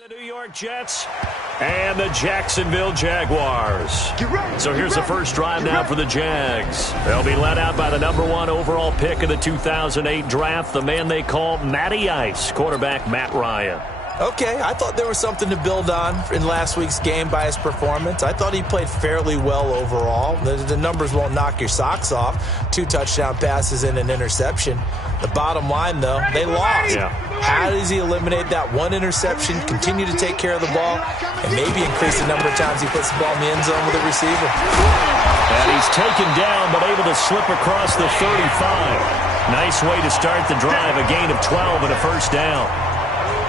The New York Jets and the Jacksonville Jaguars. So here's the first drive now for the Jags. They'll be led out by the #1 overall pick of the 2008 draft, the man they call Matty Ice, quarterback Matt Ryan. Okay, I thought there was something to build on in last week's game by his performance. I thought he played fairly well overall. The numbers won't knock your socks off. 2 touchdown passes and an interception. The bottom line, though, they lost. Yeah. How does he eliminate that one interception, continue to take care of the ball, and maybe increase the number of times he puts the ball in the end zone with a receiver? And he's taken down but able to slip across the 35. Nice way to start the drive, a gain of 12 and a first down.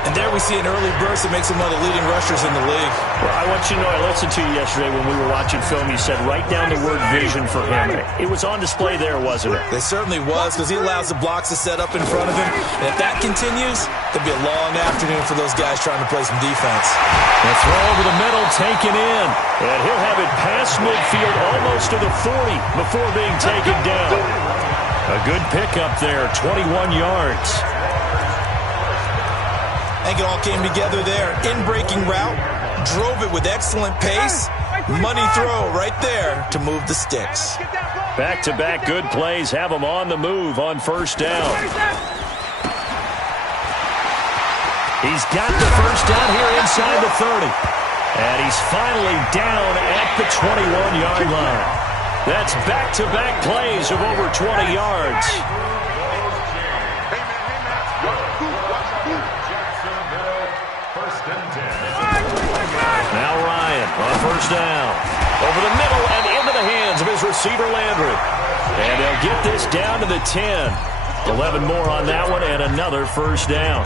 And there we see an early burst that makes him one of the leading rushers in the league. Well, I want you to know, I listened to you yesterday when we were watching film. You said write down the word vision for him. It was on display there, wasn't it? It certainly was, because he allows the blocks to set up in front of him. And if that continues, it'll be a long afternoon for those guys trying to play some defense. The throw over the middle, taken in. And he'll have it past midfield almost to the 40 before being taken down. A good pickup there, 21 yards. I think it all came together there. In-breaking route, drove it with excellent pace. Money throw right there to move the sticks. Back-to-back good plays have him on the move on first down. He's got the first down here inside the 30. And he's finally down at the 21-yard line. That's back-to-back plays of over 20 yards. Now Ryan on first down. Over the middle and into the hands of his receiver Landry. And they'll get this down to the 10. 11 more on that one and another first down.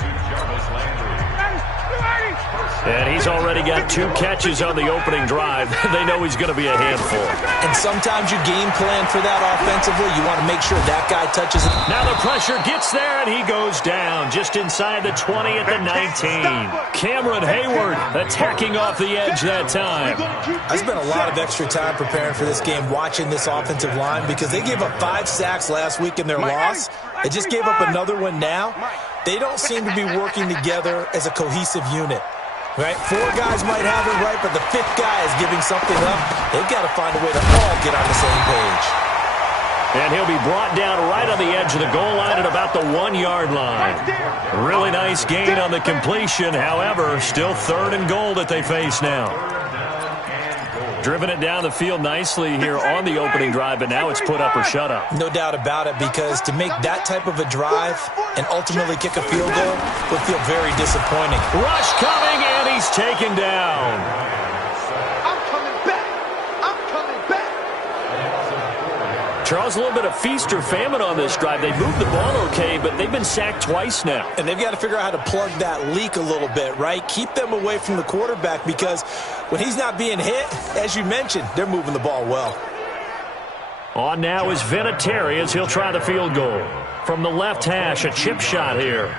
And he's already got 2 catches on the opening drive. They know he's going to be a handful. And sometimes you game plan for that offensively. You want to make sure that guy touches it. Now the pressure gets there, and he goes down just inside the 20 at the 19. Cameron Hayward attacking off the edge that time. I spent a lot of extra time preparing for this game, watching this offensive line, because they gave up 5 sacks last week in their loss. They just gave up another one now. They don't seem to be working together as a cohesive unit. Right? 4 guys might have it right, but the 5th guy is giving something up. They've got to find a way to all get on the same page. And he'll be brought down right on the edge of the goal line at about the 1-yard line. Really nice gain on the completion. However, still 3rd and goal that they face now. Driven it down the field nicely here on the opening drive, but now it's put up or shut up. No doubt about it, because to make that type of a drive and ultimately kick a field goal would feel very disappointing. Rush coming, and he's taken down. I'm coming back. I'm coming back. Charles, a little bit of feast or famine on this drive. They moved the ball okay, but they've been sacked twice now. And they've got to figure out how to plug that leak a little bit, right? Keep them away from the quarterback, because when he's not being hit, as you mentioned, they're moving the ball well. On now is Vinatieri as he'll try the field goal. From the left hash, a chip shot here.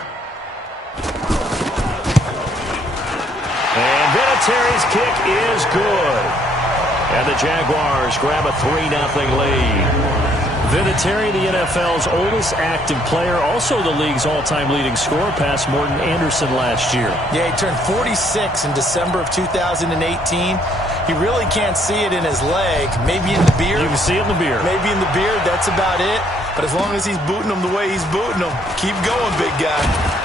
And Vinatieri's kick is good. And the Jaguars grab a 3-0 lead. Vinatieri, the NFL's oldest active player, also the league's all-time leading scorer, past Morton Anderson last year. Yeah, he turned 46 in December of 2018. He really can't see it in his leg. Maybe in the beard. You can see it in the beard. Maybe in the beard. That's about it. But as long as he's booting him the way he's booting him, keep going, big guy.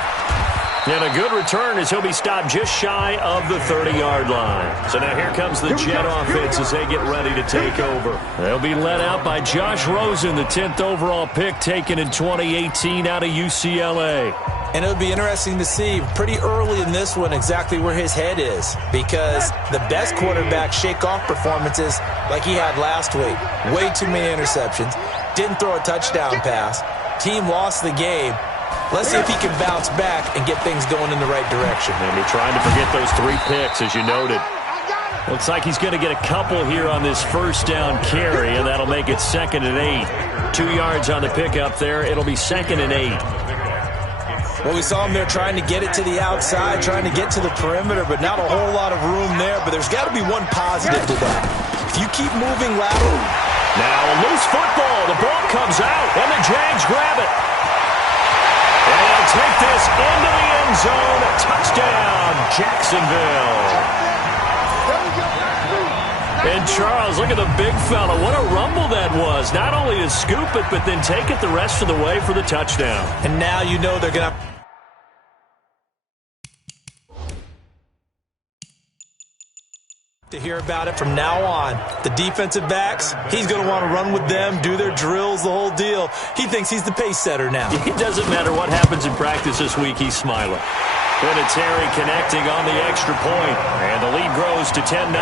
And a good return as he'll be stopped just shy of the 30-yard line. So now here comes the Jet offense as they get ready to take over. They'll be led out by Josh Rosen, the 10th overall pick taken in 2018 out of UCLA. And it'll be interesting to see pretty early in this one exactly where his head is, because the best quarterback shake-off performances like he had last week. Way too many interceptions. Didn't throw a touchdown pass. Team lost the game. Let's see if he can bounce back and get things going in the right direction. And we're trying to forget those 3 picks, as you noted. Looks like he's going to get a couple here on this first down carry, and that'll make it 2nd and 8. 2 yards on the pickup there. It'll be 2nd and 8. Well, we saw him there trying to get it to the outside, trying to get to the perimeter, but not a whole lot of room there. But there's got to be one positive to that. If you keep moving laterally. Now a loose football. The ball comes out, and the Jags grab it. And they'll take this into the end zone Touchdown, Jacksonville. And Charles, look at the big fella. What a rumble that was. Not only to scoop it, but then take it the rest of the way for the touchdown. And now you know they're going to hear about it from now on. The defensive backs, he's going to want to run with them, do their drills, the whole deal. He thinks he's the pace setter now. It doesn't matter what happens in practice this week, he's smiling. Vinatieri connecting on the extra point, and the lead grows to 10-0.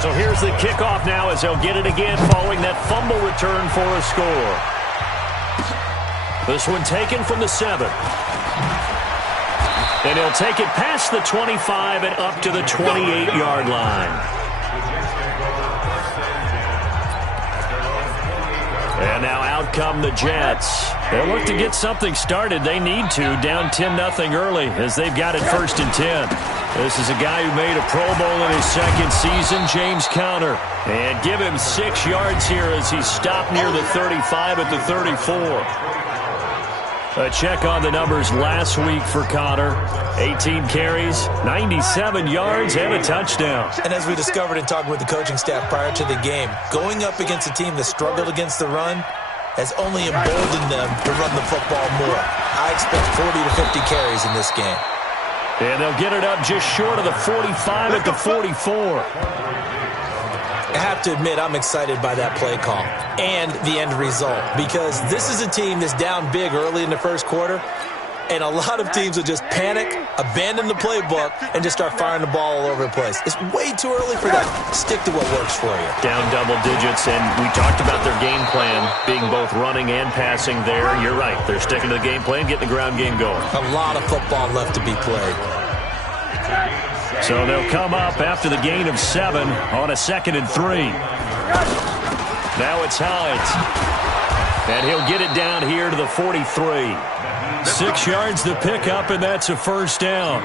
So here's the kickoff now as they'll get it again following that fumble return for a score. This one taken from the 7. And he'll take it past the 25 and up to the 28-yard line. And now out come the Jets. They'll look to get something started. They need to, down 10-0 early as they've got it 1st and 10. This is a guy who made a Pro Bowl in his second season, James Conner. And give him 6 yards here as he stopped near the 35 at the 34. A check on the numbers last week for Conner. 18 carries, 97 yards, and a touchdown. And as we discovered in talking with the coaching staff prior to the game, going up against a team that struggled against the run has only emboldened them to run the football more. I expect 40 to 50 carries in this game. And they'll get it up just short of the 45 at the 44. I have to admit, I'm excited by that play call and the end result, because this is a team that's down big early in the first quarter, and a lot of teams will just panic, abandon the playbook, and just start firing the ball all over the place. It's way too early for that. Stick to what works for you. Down double digits, and we talked about their game plan being both running and passing there. You're right. They're sticking to the game plan, getting the ground game going. A lot of football left to be played. So they'll come up after the gain of 7 on a 2nd and 3. Now it's Hines. And he'll get it down here to the 43. 6 yards to pick up, and that's a first down.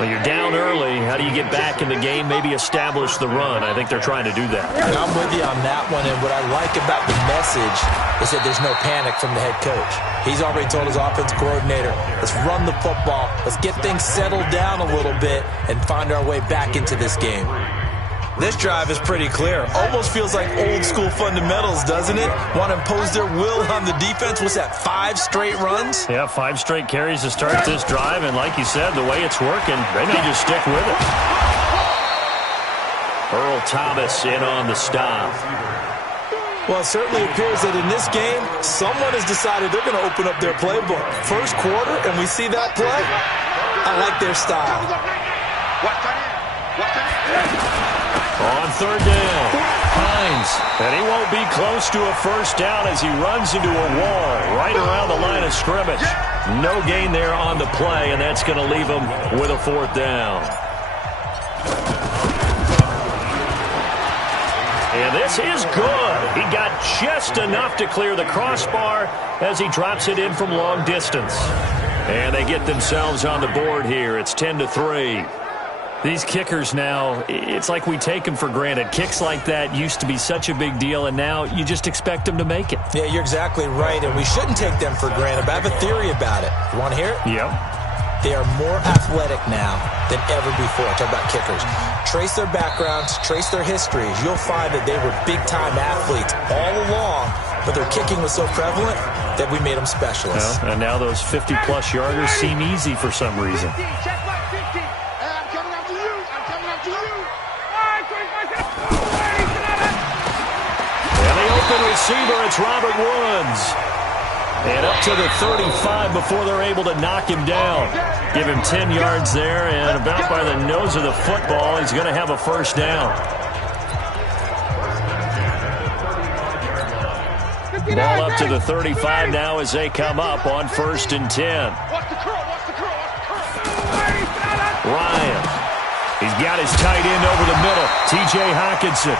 Well, you're down early. How do you get back in the game, maybe establish the run? I think they're trying to do that. I'm with you on that one, and what I like about the message is that there's no panic from the head coach. He's already told his offense coordinator, let's run the football, let's get things settled down a little bit and find our way back into this game. This drive is pretty clear. Almost feels like old school fundamentals, doesn't it? Want to impose their will on the defense. What's that, 5 straight runs? Yeah, 5 straight carries to start this drive, and like you said, the way it's working, they may just stick with it. Earl Thomas in on the stop. Well, it certainly appears that in this game, someone has decided they're going to open up their playbook. First quarter, and we see that play. I like their style. On 3rd down, Hines. And he won't be close to a first down as he runs into a wall right around the line of scrimmage. No gain there on the play, and that's going to leave him with a 4th down. And this is good. He got just enough to clear the crossbar as he drops it in from long distance. And they get themselves on the board here. It's 10-3. These kickers now, it's like we take them for granted. Kicks like that used to be such a big deal, and now you just expect them to make it. Yeah, you're exactly right, and we shouldn't take them for granted, but I have a theory about it. You want to hear it? Yep. They are more athletic now than ever before. Talk about kickers. Trace their backgrounds, trace their histories. You'll find that they were big-time athletes all along, but their kicking was so prevalent that we made them specialists. Well, and now those 50-plus yarders seem easy for some reason. Open receiver, it's Robert Woods. And up to the 35 before they're able to knock him down. Give him 10 yards there, and about by the nose of the football, he's going to have a first down. Ball up to the 35 now as they come up on 1st and 10. Ryan. He's got his tight end over the middle, T.J. Hockenson.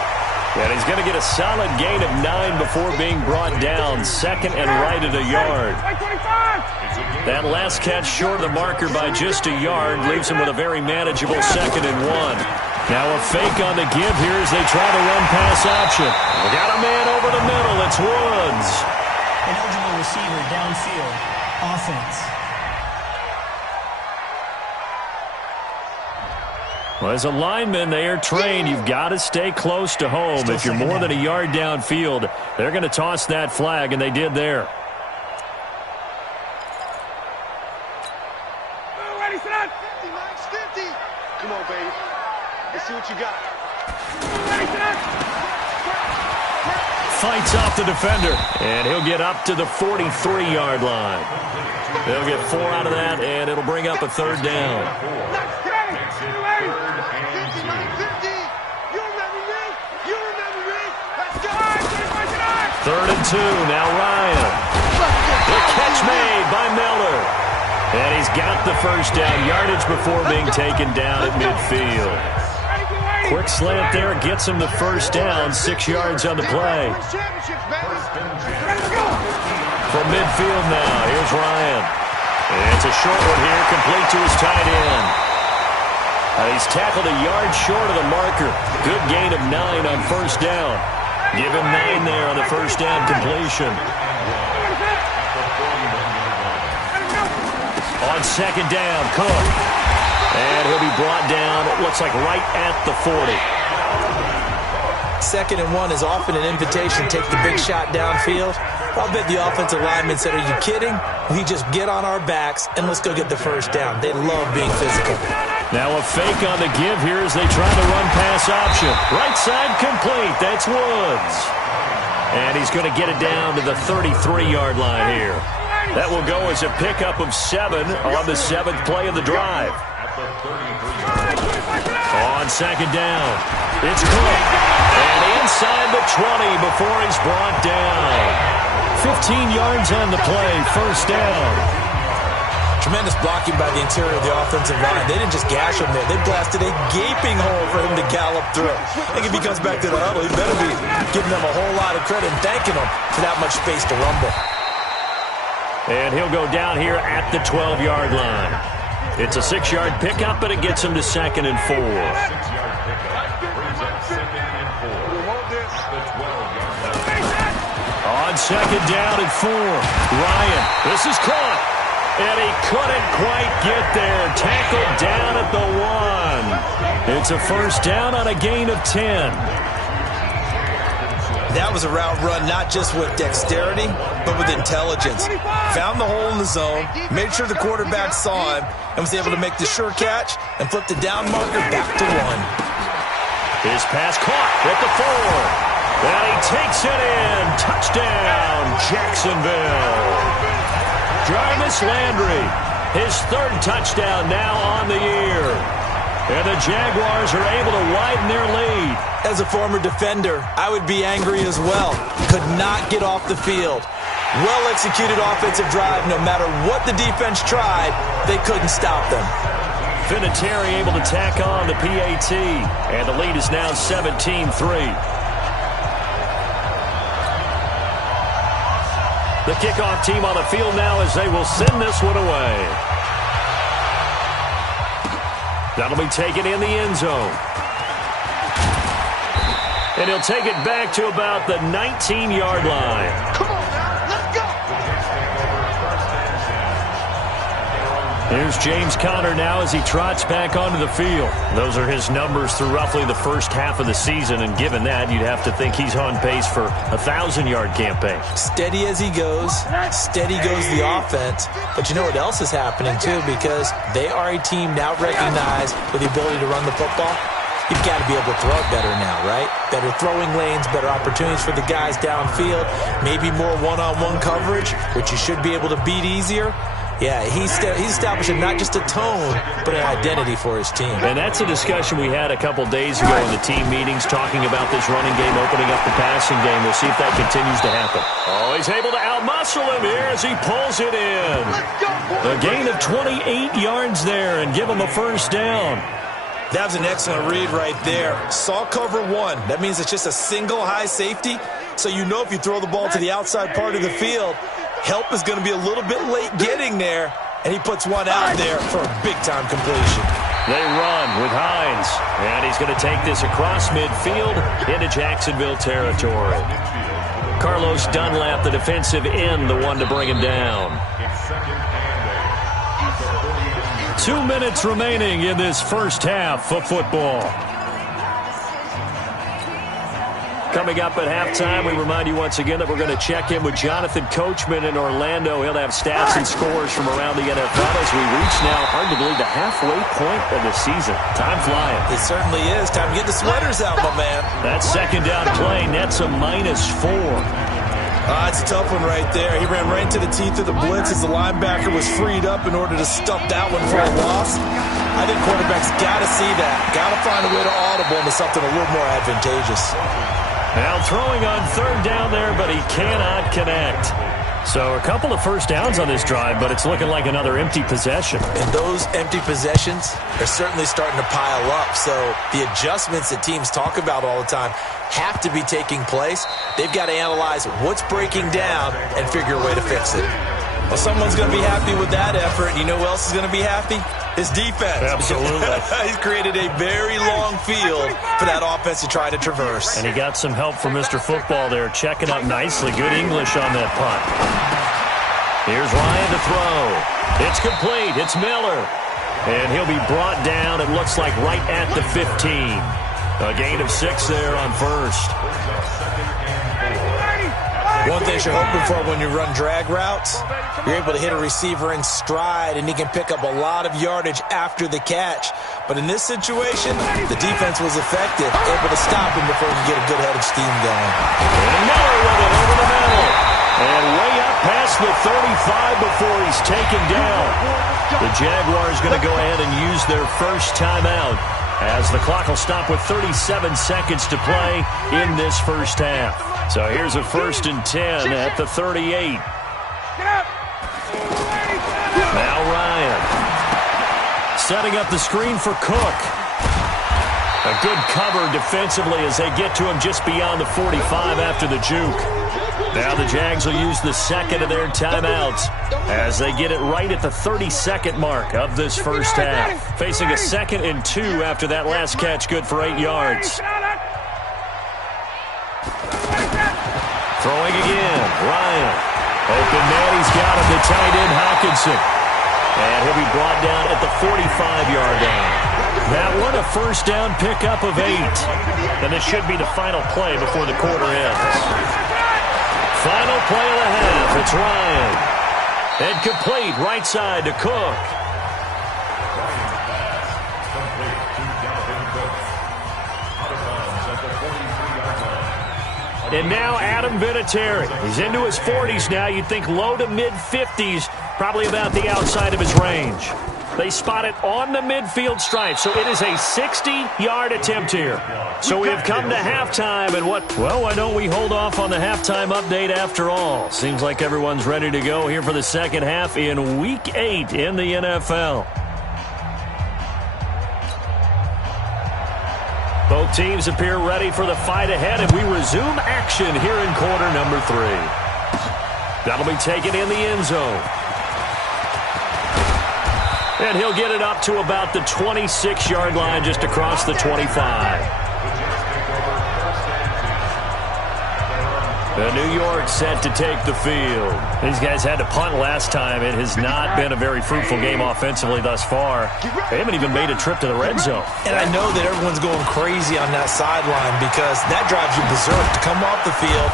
And he's going to get a solid gain of 9 before being brought down. 2nd and right at a yard. That last catch short of the marker by just a yard leaves him with a very manageable 2nd and 1. Now a fake on the give here as they try to run pass option. We got a man over the middle. It's Woods. An eligible receiver downfield. offense. Well, as a lineman, they are trained. You've got to stay close to home. If you're more than a yard downfield, they're going to toss that flag, and they did there. Ready, set up. 50, Max, 50. Come on, baby. Let's see what you got. Ready, set up. Fights off the defender, and he'll get up to the 43-yard line. They'll get 4 out of that, and it'll bring up a third down. Third and 2, now Ryan. The catch made by Miller. And he's got the first down yardage before being taken down at midfield. Quick slant there gets him the first down, 6 yards on the play. From midfield now, here's Ryan. And it's a short one here, complete to his tight end. He's tackled a yard short of the marker. Good gain of 9 on first down. Give him 9 there on the first down completion. On second down, Cook. And he'll be brought down, it looks like right at the 40. 2nd and 1 is often an invitation to take the big shot downfield. I'll bet the offensive lineman said, are you kidding? We just get on our backs and let's go get the first down. They love being physical. Now a fake on the give here as they try to run pass option. Right side complete. That's Woods. And he's going to get it down to the 33-yard line here. That will go as a pickup of 7 on the 7th play of the drive. On second down, it's Cook. And inside the 20 before he's brought down. 15 yards on the play, first down. Tremendous blocking by the interior of the offensive line. They didn't just gash him there. They blasted a gaping hole for him to gallop through. I think if he comes back to the huddle, he better be giving them a whole lot of credit and thanking them for that much space to rumble. And he'll go down here at the 12-yard line. It's a 6-yard pickup, but it gets him to 2nd and 4. On second down and 4, Ryan, this is caught. And he couldn't quite get there. Tackled down at the 1. It's a first down on a gain of 10. That was a route run not just with dexterity, but with intelligence. Found the hole in the zone, made sure the quarterback saw him, and was able to make the sure catch and flip the down marker back to 1. His pass caught at the 4. And he takes it in. Touchdown, Jacksonville. Jarvis Landry, his 3rd touchdown now on the year. And the Jaguars are able to widen their lead. As a former defender, I would be angry as well. Could not get off the field. Well-executed offensive drive. No matter what the defense tried, they couldn't stop them. Vinatieri able to tack on the PAT. And the lead is now 17-3. The kickoff team on the field now as they will send this one away. That'll be taken in the end zone. And he'll take it back to about the 19-yard line. Come on now, let's go. Here's James Conner now as he trots back onto the field. Those are his numbers through roughly the first half of the season, and given that, you'd have to think he's on pace for a 1,000-yard campaign. Steady as he goes, steady goes the offense. But you know what else is happening, too, because they are a team now recognized with the ability to run the football. You've got to be able to throw it better now, right? Better throwing lanes, better opportunities for the guys downfield, maybe more one-on-one coverage, which you should be able to beat easier. Yeah, he's establishing not just a tone, but an identity for his team. And that's a discussion we had a couple days ago in the team meetings, talking about this running game, opening up the passing game. We'll see if that continues to happen. Oh, he's able to outmuscle him here as he pulls it in. A gain of 28 yards there and give him a first down. That was an excellent read right there. Saw cover 1. That means it's just a single high safety. So you know if you throw the ball to the outside part of the field, help is going to be a little bit late getting there, and he puts one out there for a big-time completion. They run with Hines, and he's going to take this across midfield into Jacksonville territory. Carlos Dunlap, the defensive end, the one to bring him down. 2 minutes remaining in this first half of football. Coming up at halftime, we remind you once again that we're going to check in with Jonathan Coachman in Orlando. He'll have stats and scores from around the NFL as we reach now, hard to believe, the halfway point of the season. Time flying. It certainly is. Time to get the sweaters out, my man. That second down play nets a -4. It's a tough one right there. He ran right into the teeth of the blitz as the linebacker was freed up in order to stuff that one for a loss. I think quarterbacks got to see that. Got to find a way to audible into something a little more advantageous. Now throwing on third down there, but he cannot connect. So a couple of first downs on this drive, but it's looking like another empty possession. And those empty possessions are certainly starting to pile up. So the adjustments that teams talk about all the time have to be taking place. They've got to analyze what's breaking down and figure a way to fix it. Well, someone's going to be happy with that effort. You know who else is going to be happy? His defense. Absolutely. He's created a very long field for that offense to try to traverse. And he got some help from Mr. Football there, checking up nicely. Good English on that punt. Here's Ryan to throw. It's complete. It's Miller. And he'll be brought down, it looks like, right at the 15. A gain of 6 there on first. One thing you're hoping for when you run drag routes, you're able to hit a receiver in stride, and he can pick up a lot of yardage after the catch. But in this situation, the defense was effective, able to stop him before he could get a good head of steam going. And Miller with it over the middle. And way up past the 35 before he's taken down. The Jaguars going to go ahead and use their first timeout as the clock will stop with 37 seconds to play in this first half. So here's a 1st and 10 at the 38. Now Ryan. Setting up the screen for Cook. A good cover defensively as they get to him just beyond the 45 after the juke. Now the Jags will use the second of their timeouts as they get it right at the 32nd mark of this first half. Facing a 2nd and 2 after that last catch, good for 8 yards. Throwing again, Ryan. Open man, he's got him to tight end Hawkinson. And he'll be brought down at the 45-yard line. That one, a first down pickup of 8. And this should be the final play before the quarter ends. Final play of the half, it's Ryan. And complete, right side to Cook. And now Adam Vinatieri. He's into his 40s now. You'd think low to mid-50s, probably about the outside of his range. They spot it on the midfield stripe, so it is a 60-yard attempt here. So we have come to halftime, and well, why don't we hold off on the halftime update after all? Seems like everyone's ready to go here for the second half in Week 8 in the NFL. Both teams appear ready for the fight ahead, and we resume action here in quarter number 3. That'll be taken in the end zone. And he'll get it up to about the 26-yard line just across the 25. New York set to take the field. These guys had to punt last time. It has not been a very fruitful game offensively thus far. They haven't even made a trip to the red zone. And I know that everyone's going crazy on that sideline because that drives you berserk to come off the field,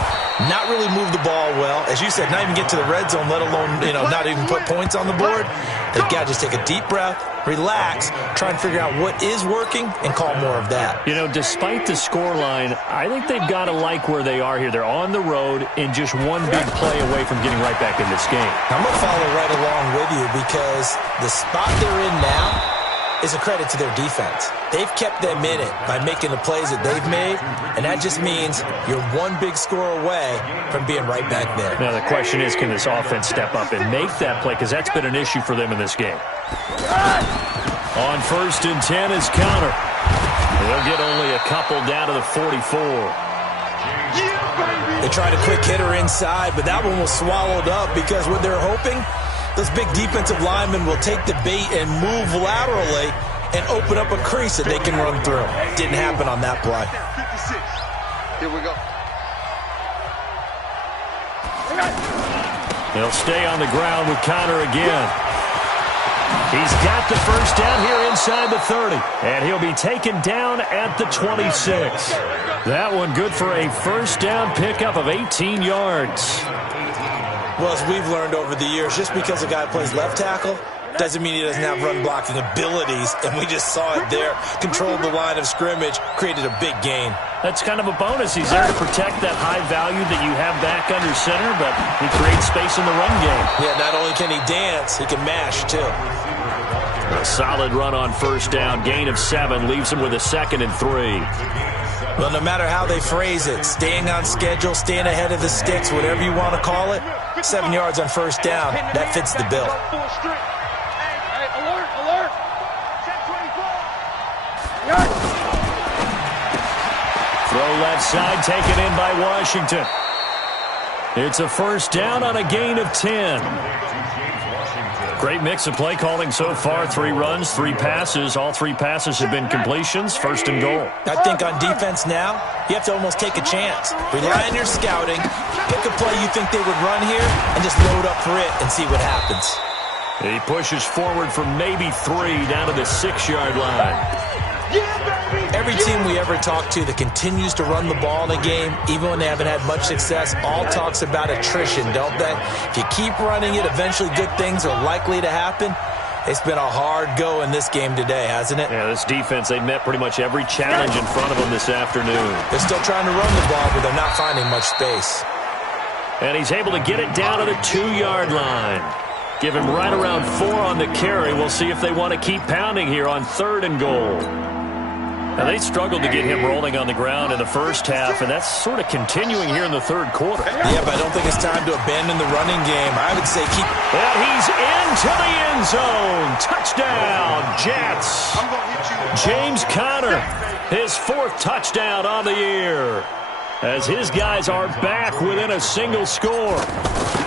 not really move the ball well. As you said, not even get to the red zone, let alone, not even put points on the board. They've got to just take a deep breath, relax, try and figure out what is working, and call more of that. Despite the scoreline, I think they've got to like where they are here. They're on the road and just one big play away from getting right back in this game. I'm going to follow right along with you because the spot they're in now is a credit to their defense. They've kept them in it by making the plays that they've made, and that just means you're one big score away from being right back there. Now the question is, can this offense step up and make that play? Because that's been an issue for them in this game. On 1st and 10 is counter. They'll get only a couple down to the 44. They tried a quick hitter inside, but that one was swallowed up because what they're hoping, those big defensive linemen will take the bait and move laterally and open up a crease that they can run through. Didn't happen on that play. 56. Here we go. He'll stay on the ground with Connor again. He's got the first down here inside the 30. And he'll be taken down at the 26. That one good for a first down pickup of 18 yards. Well, as we've learned over the years, just because a guy plays left tackle doesn't mean he doesn't have run-blocking abilities, and we just saw it there. Controlled the line of scrimmage, created a big gain. That's kind of a bonus. He's there to protect that high value that you have back under center, but he creates space in the run game. Yeah, not only can he dance, he can mash, too. A solid run on first down. Gain of 7 leaves him with a 2nd and 3. Well, no matter how they phrase it, staying on schedule, staying ahead of the sticks, whatever you want to call it, 7 yards on first down, that fits the bill. Throw left side, taken in by Washington. It's a first down on a gain of 10. Great mix of play calling so far. 3 runs, 3 passes. All 3 passes have been completions. First and goal. I think on defense now, you have to almost take a chance. Rely on your scouting. Pick a play you think they would run here and just load up for it and see what happens. He pushes forward for maybe 3 down to the 6-yard line. Every team we ever talk to that continues to run the ball in a game, even when they haven't had much success, all talks about attrition, don't they? If you keep running it, eventually good things are likely to happen. It's been a hard go in this game today, hasn't it? Yeah, this defense, they met pretty much every challenge in front of them this afternoon. They're still trying to run the ball, but they're not finding much space. And he's able to get it down to the 2-yard line. Give him right around 4 on the carry. We'll see if they want to keep pounding here on 3rd and goal. Now, they struggled to get him rolling on the ground in the first half, and that's sort of continuing here in the 3rd quarter. Yeah, but I don't think it's time to abandon the running game. I would say keep... And he's into the end zone. Touchdown, Jets. James Conner, his 4th touchdown on the year, as his guys are back within a single score.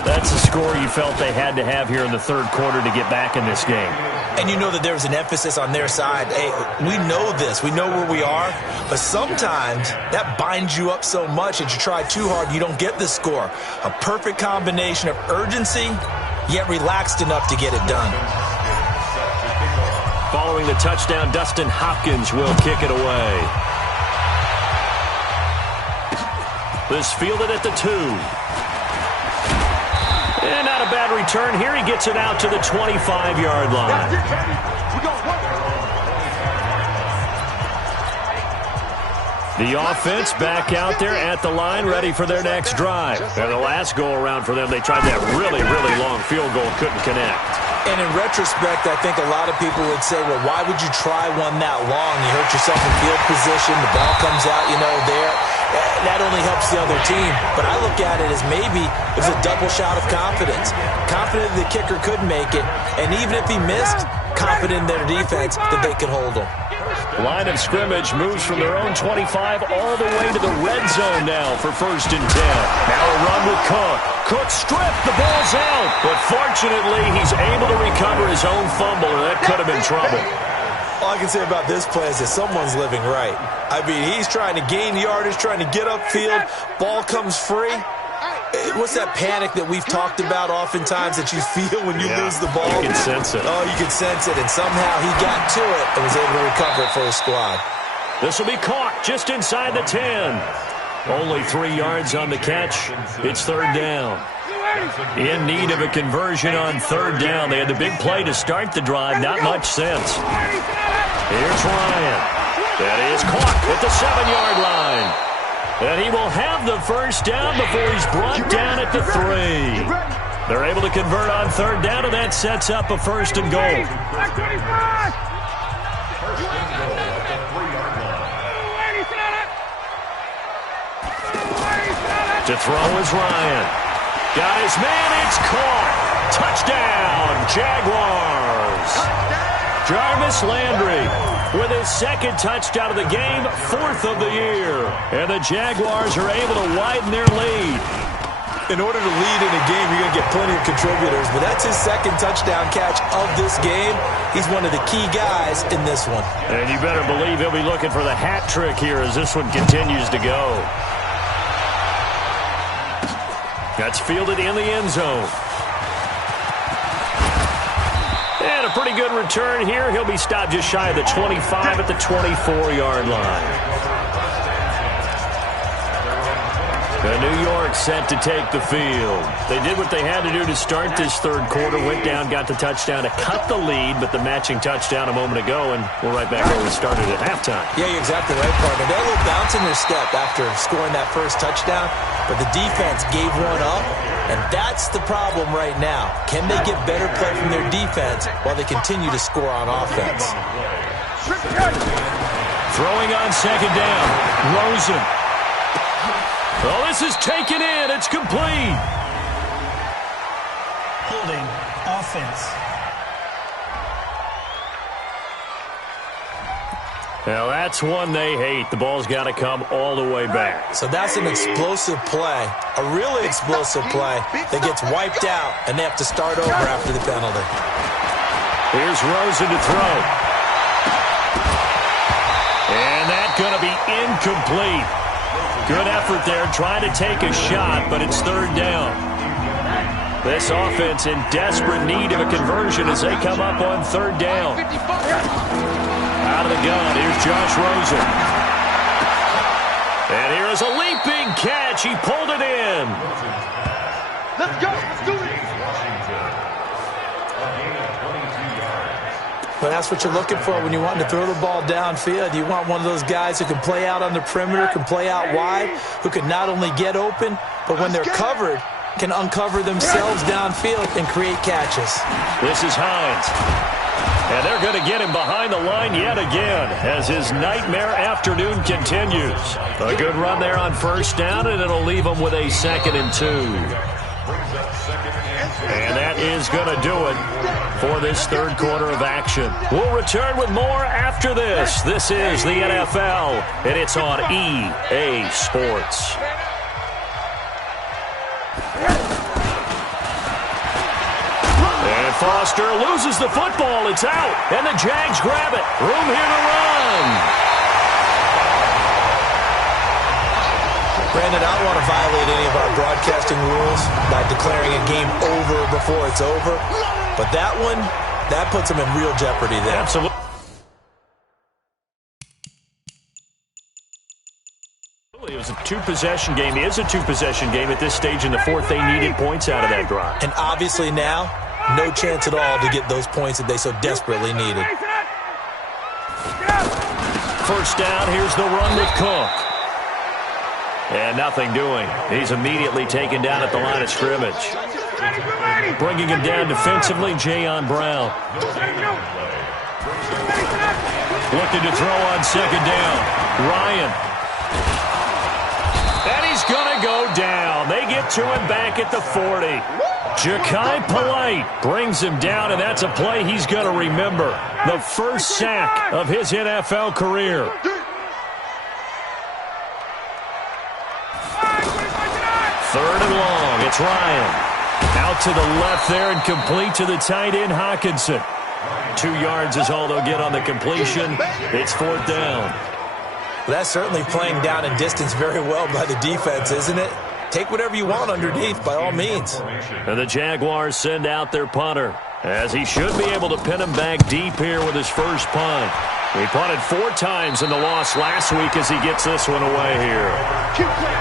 That's a score you felt they had to have here in the 3rd quarter to get back in this game. And you know that there was an emphasis on their side. Hey, we know this. We know where we are. But sometimes that binds you up so much that you try too hard, you don't get the score. A perfect combination of urgency, yet relaxed enough to get it done. Following the touchdown, Dustin Hopkins will kick it away. This fielded at the 2. And not a bad return here. He gets it out to the 25-yard line. The offense back out there at the line, ready for their next drive. And the last go-around for them, they tried that really, really long field goal, couldn't connect. And in retrospect, I think a lot of people would say, well, why would you try one that long? You hurt yourself in field position. The ball comes out, there. That only helps the other team. But I look at it as maybe it was a double shot of confidence. Confident the kicker could make it. And even if he missed, confident in their defense that they could hold him. Line of scrimmage moves from their own 25 all the way to the red zone now for 1st and 10. Now a run with Cook. Cook stripped. The ball's out. But fortunately, he's able to recover his own fumble, or that could have been trouble. All I can say about this play is that someone's living right. I mean, he's trying to gain yardage, trying to get upfield. Ball comes free. What's that panic that we've talked about oftentimes that you feel when you lose the ball? You can sense it. Oh, you can sense it. And somehow he got to it and was able to recover it for his squad. This will be caught just inside the 10. Only 3 yards on the catch. It's 3rd down. In need of a conversion on 3rd down. They had the big play to start the drive. Not much sense. Here's Ryan. That is caught at the 7-yard line. And he will have the first down before he's brought down at the 3. They're able to convert on 3rd down, and that sets up a 1st and goal. To throw is Ryan. Got his man, it's caught. Touchdown, Jaguars. Jarvis Landry with his 2nd touchdown of the game, 4th of the year. And the Jaguars are able to widen their lead. In order to lead in a game, you're going to get plenty of contributors, but that's his 2nd touchdown catch of this game. He's one of the key guys in this one. And you better believe he'll be looking for the hat trick here as this one continues to go. That's fielded in the end zone. And a pretty good return here. He'll be stopped just shy of the 25 at the 24-yard line. New York set to take the field. They did what they had to do to start this third quarter. Went down, got the touchdown to cut the lead, but the matching touchdown a moment ago, and we're right back where we started at halftime. Yeah, you're exactly right, partner. They had a little bounce in their step after scoring that first touchdown, but the defense gave one up, and that's the problem right now. Can they get better play from their defense while they continue to score on offense? Throwing on second down. Rosen. Well, this is taken in. It's complete. Holding offense. Now, that's one they hate. The ball's got to come all the way back. So that's an explosive play, a really explosive play that gets wiped out, and they have to start over after the penalty. Here's Rosen to throw. And that's going to be incomplete. Good effort there, trying to take a shot, but it's third down. This offense in desperate need of a conversion as they come up on third down. Out of the gun, here's Josh Rosen. And here is a leaping catch. He pulled it in. Let's go. Let's do it. But that's what you're looking for when you want to throw the ball downfield. You want one of those guys who can play out on the perimeter, can play out wide, who can not only get open, but when they're covered, can uncover themselves downfield and create catches. This is Hines. And they're going to get him behind the line yet again as his nightmare afternoon continues. A good run there on first down, and it'll leave him with a 2nd and 2. And that is going to do it for this third quarter of action. We'll return with more after this. This is the NFL, and it's on EA Sports. And Foster loses the football. It's out, and the Jags grab it. Room here to run. Brandon, I don't want to violate any of our broadcasting rules by declaring a game over before it's over, but that one, that puts them in real jeopardy there. Absolutely. It was a two-possession game. It is a two-possession game at this stage in the fourth. They needed points out of that drive. And obviously now, no chance at all to get those points that they so desperately needed. First down, here's the run with Cook. And nothing doing. He's immediately taken down at the line of scrimmage. Bringing him down defensively, Jayon Brown. Looking to throw on second down. Ryan. And he's going to go down. They get to him back at the 40. Ja'Kai Polite brings him down, and that's a play he's going to remember. The first sack of his NFL career. Third and long. It's Ryan. Out to the left there and complete to the tight end, Hockenson. 2 yards is all they'll get on the completion. It's fourth down. Well, that's certainly playing down and distance very well by the defense, isn't it? Take whatever you want underneath, by all means. And the Jaguars send out their punter, as he should be able to pin him back deep here with his first punt. He punted 4 times in the loss last week as he gets this one away here.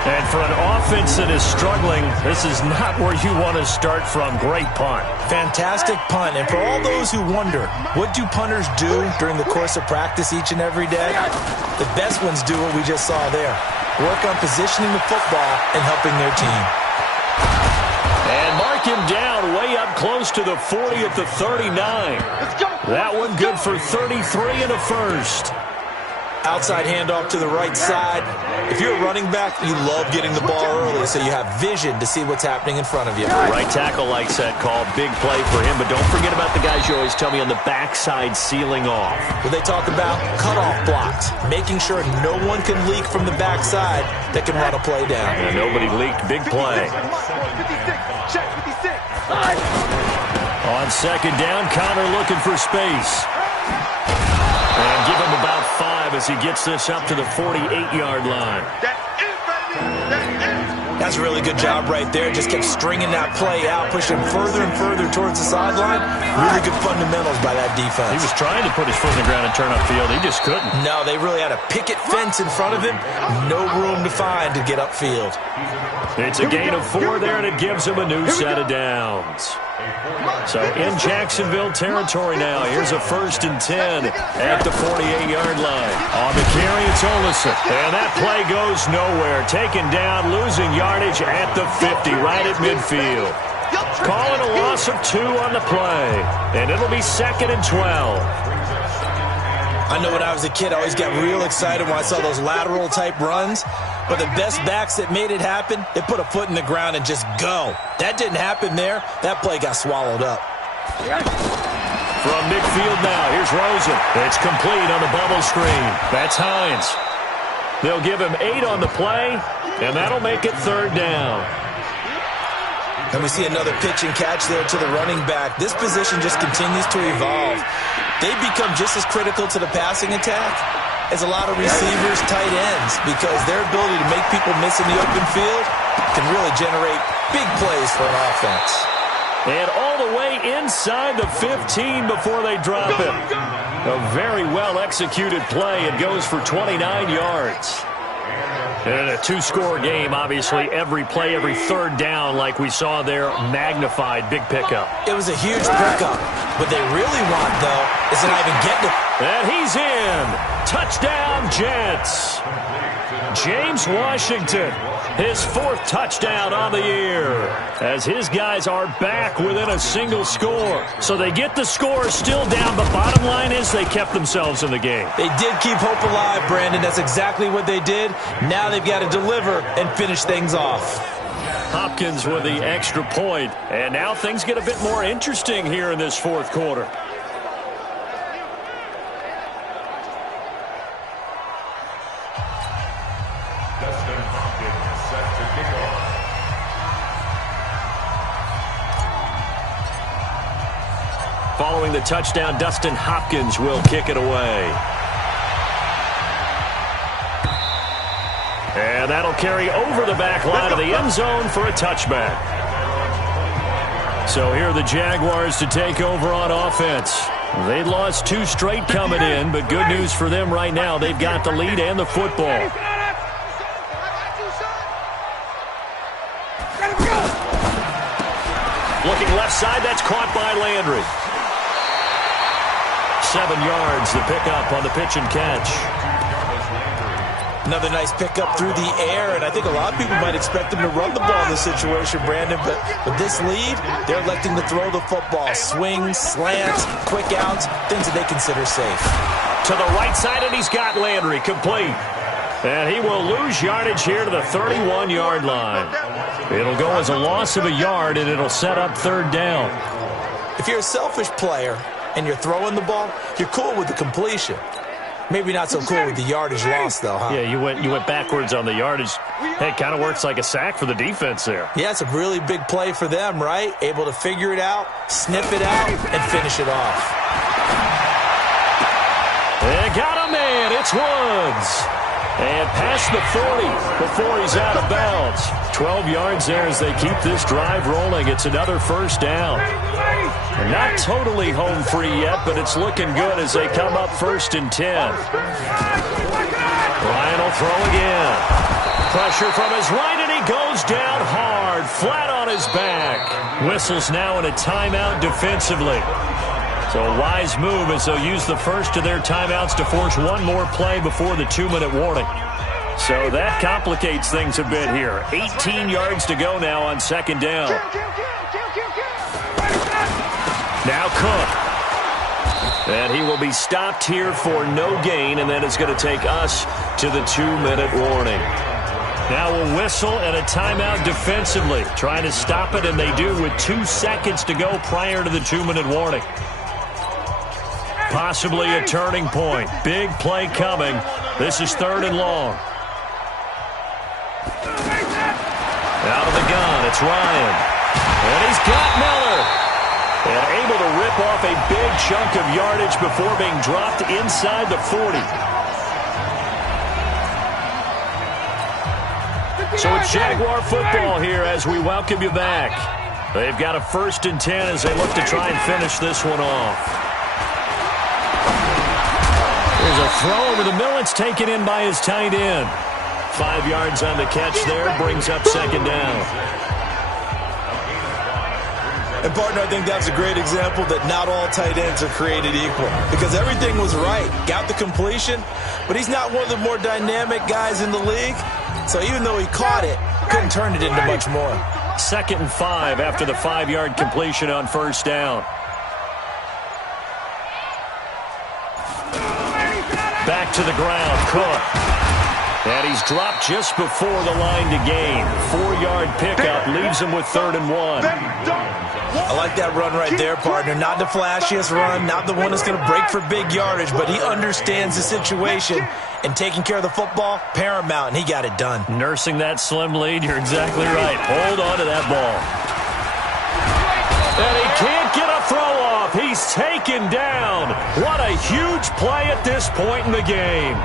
And for an offense that is struggling, this is not where you want to start from. Great punt. Fantastic punt. And for all those who wonder, what do punters do during the course of practice each and every day? The best ones do what we just saw there. Work on positioning the football and helping their team. And mark him down way up close to the 40 at the 39. That one good for 33 and a first. Outside handoff to the right side. If you're a running back, you love getting the ball early so you have vision to see what's happening in front of you. Right tackle likes that call. Big play for him, but don't forget about the guys you always tell me on the backside sealing off. What they talk about, cutoff blocks, making sure no one can leak from the backside that can run a play down. And nobody leaked. Big play. 56. Check 56. On second down, Connor looking for space. And give him about 5 as he gets this up to the 48-yard line. That's it, baby. That's it. That's a really good job right there. Just kept stringing that play out, pushing further and further towards the sideline. Really good fundamentals by that defense. He was trying to put his foot in the ground and turn upfield. He just couldn't. No, they really had a picket fence in front of him. No room to find to get upfield. It's a gain of 4 there, and it gives him a new set of downs. So in Jacksonville territory now, here's a 1st and 10 at the 48-yard line. On the carry, it's Olsen. And that play goes nowhere. Taken down, losing yardage at the 50, right at midfield. Calling a loss of 2 on the play. And it'll be 2nd and 12. I know when I was a kid, I always got real excited when I saw those lateral-type runs. But the best backs that made it happen, they put a foot in the ground and just go. That didn't happen there. That play got swallowed up. From midfield now, here's Rosen. It's complete on the bubble screen. That's Hines. They'll give him 8 on the play, and that'll make it 3rd down. And we see another pitch and catch there to the running back. This position just continues to evolve. They become just as critical to the passing attack as a lot of receivers, tight ends, because their ability to make people miss in the open field can really generate big plays for an offense. And all the way inside the 15 before they drop it. A very well-executed play. It goes for 29 yards. And in a 2-score game, obviously, every play, every 3rd down, like we saw there, magnified, big pickup. It was a huge pickup. What they really want, though, is to not even get to... And he's in. Touchdown, Jets. James Washington, his 4th touchdown on the year, as his guys are back within a single score. So they get the score still down, but bottom line is they kept themselves in the game. They did keep hope alive, Brandon. That's exactly what they did. Now they've got to deliver and finish things off. Hopkins with the extra point, and now things get a bit more interesting here in this 4th quarter. Following the touchdown, Dustin Hopkins will kick it away. And that'll carry over the back line of the end zone for a touchback. So here are the Jaguars to take over on offense. They'd lost 2 straight coming in, but good news for them right now. They've got the lead and the football. Looking left side, that's caught by Landry. 7 yards, the pickup on the pitch and catch. Another nice pickup through the air, and I think a lot of people might expect them to run the ball in this situation, Brandon, but with this lead, they're electing to throw the football. Swings, slants, quick outs, things that they consider safe. To the right side, and he's got Landry complete. And he will lose yardage here to the 31-yard line. It'll go as a loss of a yard, and it'll set up 3rd down. If you're a selfish player and you're throwing the ball, you're cool with the completion. Maybe not so cool with the yardage loss, though, huh? Yeah, you went backwards on the yardage. Hey, it kind of works like a sack for the defense there. Yeah, it's a really big play for them, right? Able to figure it out, snip it out, and finish it off. They got a man. It's Woods. And past the 40 before he's out of bounds. 12 yards there as they keep this drive rolling. It's another 1st down. And not totally home free yet, but it's looking good as they come up 1st and 10. Ryan will throw again. Pressure from his right, and he goes down hard, flat on his back. Whistles now in a timeout defensively. So a wise move as they'll use the first of their timeouts to force one more play before the 2-minute warning. So that complicates things a bit here. 18 yards to go now on 2nd down. Now Cook. And he will be stopped here for no gain, and then it's going to take us to the 2-minute warning. Now we'll whistle and a timeout defensively. Trying to stop it, and they do with 2 seconds to go prior to the 2-minute warning. Possibly a turning point. Big play coming. This is 3rd and long. Out of the gun, it's Ryan. And he's got Miller. And able to rip off a big chunk of yardage before being dropped inside the 40. So it's Jaguar football here as we welcome you back. They've got a 1st and 10 as they look to try and finish this one off. There's a throw over the middle. It's taken in by his tight end. 5 yards on the catch there, brings up 2nd down. And, partner, I think that's a great example that not all tight ends are created equal because everything was right. Got the completion, but he's not one of the more dynamic guys in the league. So even though he caught it, couldn't turn it into much more. 2nd and 5 after the 5-yard completion on 1st down. Back to the ground, Cook. And he's dropped just before the line to gain. 4-yard pickup leaves him with 3rd and 1. I like that run right there, partner. Not the flashiest run, not the one that's going to break for big yardage, but he understands the situation, and taking care of the football, paramount, and he got it done. Nursing that slim lead, you're exactly right. Hold on to that ball. And he can't get a throw off. He's taken down. What a huge play at this point in the game.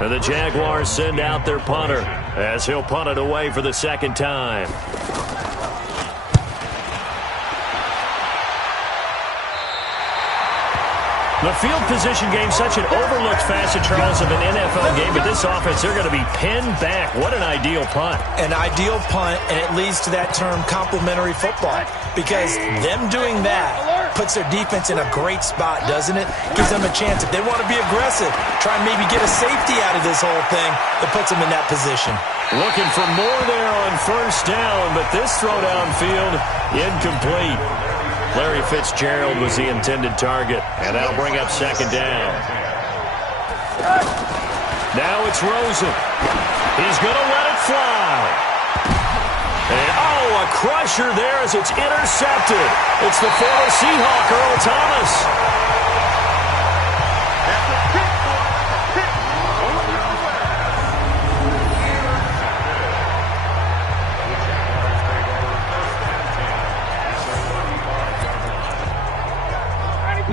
And the Jaguars send out their punter as he'll punt it away for the 2nd time. The field position game, such an overlooked facet, Charles, of an NFL game. But this offense, they're going to be pinned back. What an ideal punt. An ideal punt, and it leads to that term complementary football. Because them doing that puts their defense in a great spot, doesn't it? Gives them a chance. If they want to be aggressive, try and maybe get a safety out of this whole thing, it puts them in that position. Looking for more there on 1st down, but this throw downfield, incomplete. Larry Fitzgerald was the intended target, and that'll bring up 2nd down. Now it's Rosen. He's going to let it fly. And, a crusher there as it's intercepted. It's the former Seahawk, Earl Thomas.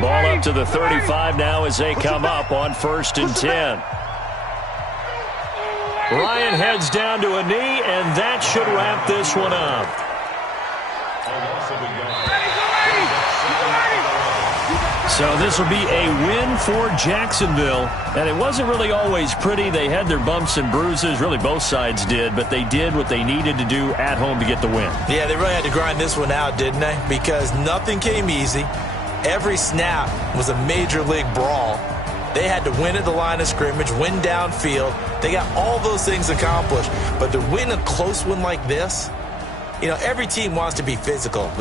Ball up to the 35 now as they come up on 1st and 10. Ryan heads down to a knee, and that should wrap this one up. So this will be a win for Jacksonville. And it wasn't really always pretty. They had their bumps and bruises. Really, both sides did. But they did what they needed to do at home to get the win. Yeah, they really had to grind this one out, didn't they? Because nothing came easy. Every snap was a major league brawl. They had to win at the line of scrimmage, win downfield. They got all those things accomplished. But to win a close one like this, every team wants to be physical.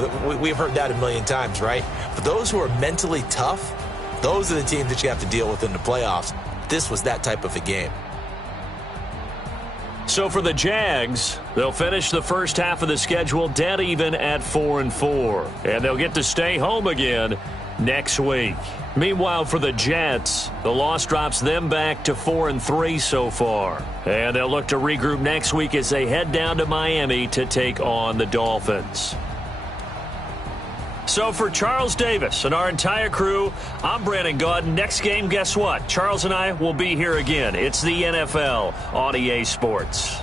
We've heard that a million times, right? But those who are mentally tough, those are the teams that you have to deal with in the playoffs. This was that type of a game. So for the Jags, they'll finish the first half of the schedule dead even at 4-4. And they'll get to stay home again next week. Meanwhile, for the Jets, the loss drops them back to 4-3 so far. And they'll look to regroup next week as they head down to Miami to take on the Dolphins. So for Charles Davis and our entire crew, I'm Brandon Gaudin. Next game, guess what? Charles and I will be here again. It's the NFL on EA Sports.